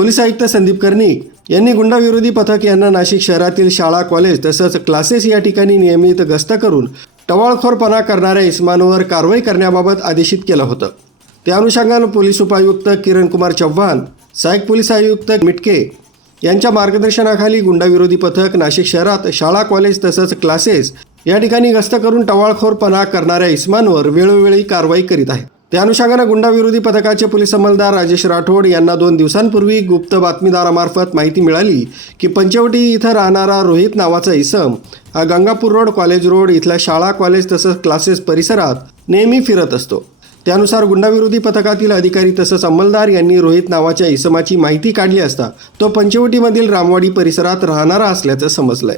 Police आयुक्त संदीप कर्णिक यांनी गुंडाविरोधी पथक यांना नाशिक शहरातील शाळा, कॉलेज तसंच क्लासेस या ठिकाणी नियमित गस्त करून टवाळखोरपणा करणाऱ्या इसमांवर कारवाई करण्याबाबत आदेशित केलं होतं। त्या अनुषंगानं पोलीस उपायुक्त किरण कुमार चव्हाण, सहाय्यक पोलीस आयुक्त मिटके यांच्या मार्गदर्शनाखाली गुंडाविरोधी पथक नाशिक शहरात शाळा, कॉलेज तसंच क्लासेस या ठिकाणी गस्त करून टवाळखोरपणा करणाऱ्या इसमांवर वेळोवेळी कारवाई करीत आहे। त्या अनुषंगानं गुंडाविरोधी पथकाचे पोलीस अंमलदार राजेश राठोड यांना 2 दिवसांपूर्वी गुप्त बातमीदारामार्फत माहिती मिळाली की पंचवटी इथं राहणारा रोहित नावाचा इसम हा गंगापूर रोड, कॉलेज रोड इथल्या शाळा, कॉलेज तसंच क्लासेस परिसरात नेहमी फिरत असतो। त्यानुसार गुंडाविरोधी पथकातील अधिकारी तसंच अंमलदार यांनी रोहित नावाच्या इसमाची माहिती काढली असता तो पंचवटीमधील रामवाडी परिसरात राहणारा असल्याचं समजलंय।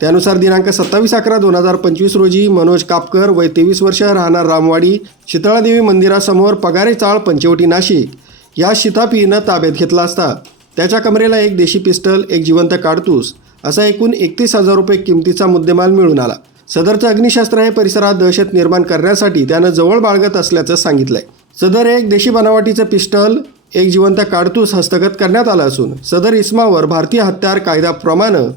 त्यानुसार दिनांक 27/11/2025 रोजी मनोज कापकर वय 23 वर्ष राहणार रामवाडी शीतळादेवी मंदिरासमोर पगारे चाळ पंचवटी नाशिक या शिताफीनं ताब्यात घेतला असता त्याच्या कमरेला एक देशी पिस्टल, एक जिवंत काडतूस असा एकूण 31,000 रुपये किमतीचा मुद्देमाल मिळून आला। सदरचं अग्निशस्त्र हे परिसरात दहशत निर्माण करण्यासाठी त्यानं जवळ बाळगत असल्याचं सांगितलंय। सदर एक देशी बनावटीचं पिस्टल, एक जिवंत काडतूस हस्तगत करण्यात आलं असून सदर इसमावर भारतीय हत्यार कायद्याप्रमाणे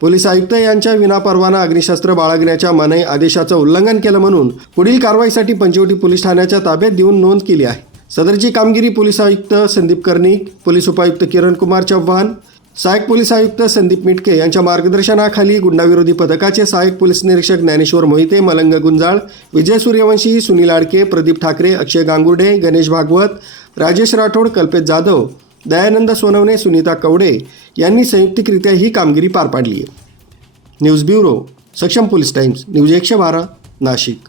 पोलीस आयुक्त यांच्या विनापरवाना अग्निशस्त्र बाळगण्याच्या मनाई आदेशाचं उल्लंघन केलं म्हणून पुढील कारवाईसाठी पंचवटी पोलीस ठाण्याच्या ताब्यात देऊन नोंद केली आहे। सदरची कामगिरी पोलीस आयुक्त संदीप कर्णिक, पोलीस उपायुक्त किरण कुमार चव्हाण, सहाय्यक पोलीस आयुक्त संदीप मिटके यांच्या मार्गदर्शनाखाली गुंडाविरोधी पथकाचे सहाय्यक पोलीस निरीक्षक ज्ञानेश्वर मोहिते, मलंग गुंजाळ, विजय सूर्यवंशी, सुनील आडके, प्रदीप ठाकरे, अक्षय गांगुर्डे, गणेश भागवत, राजेश राठोड, कल्पेश जाधव, दयानंद सोनवणे, सुनीता कवडे यांनी संयुक्तिकरित्या ही कामगिरी पार पाडली आहे। न्यूज ब्युरो, सक्षम पोलीस टाइम्स, न्यूज 112, नाशिक।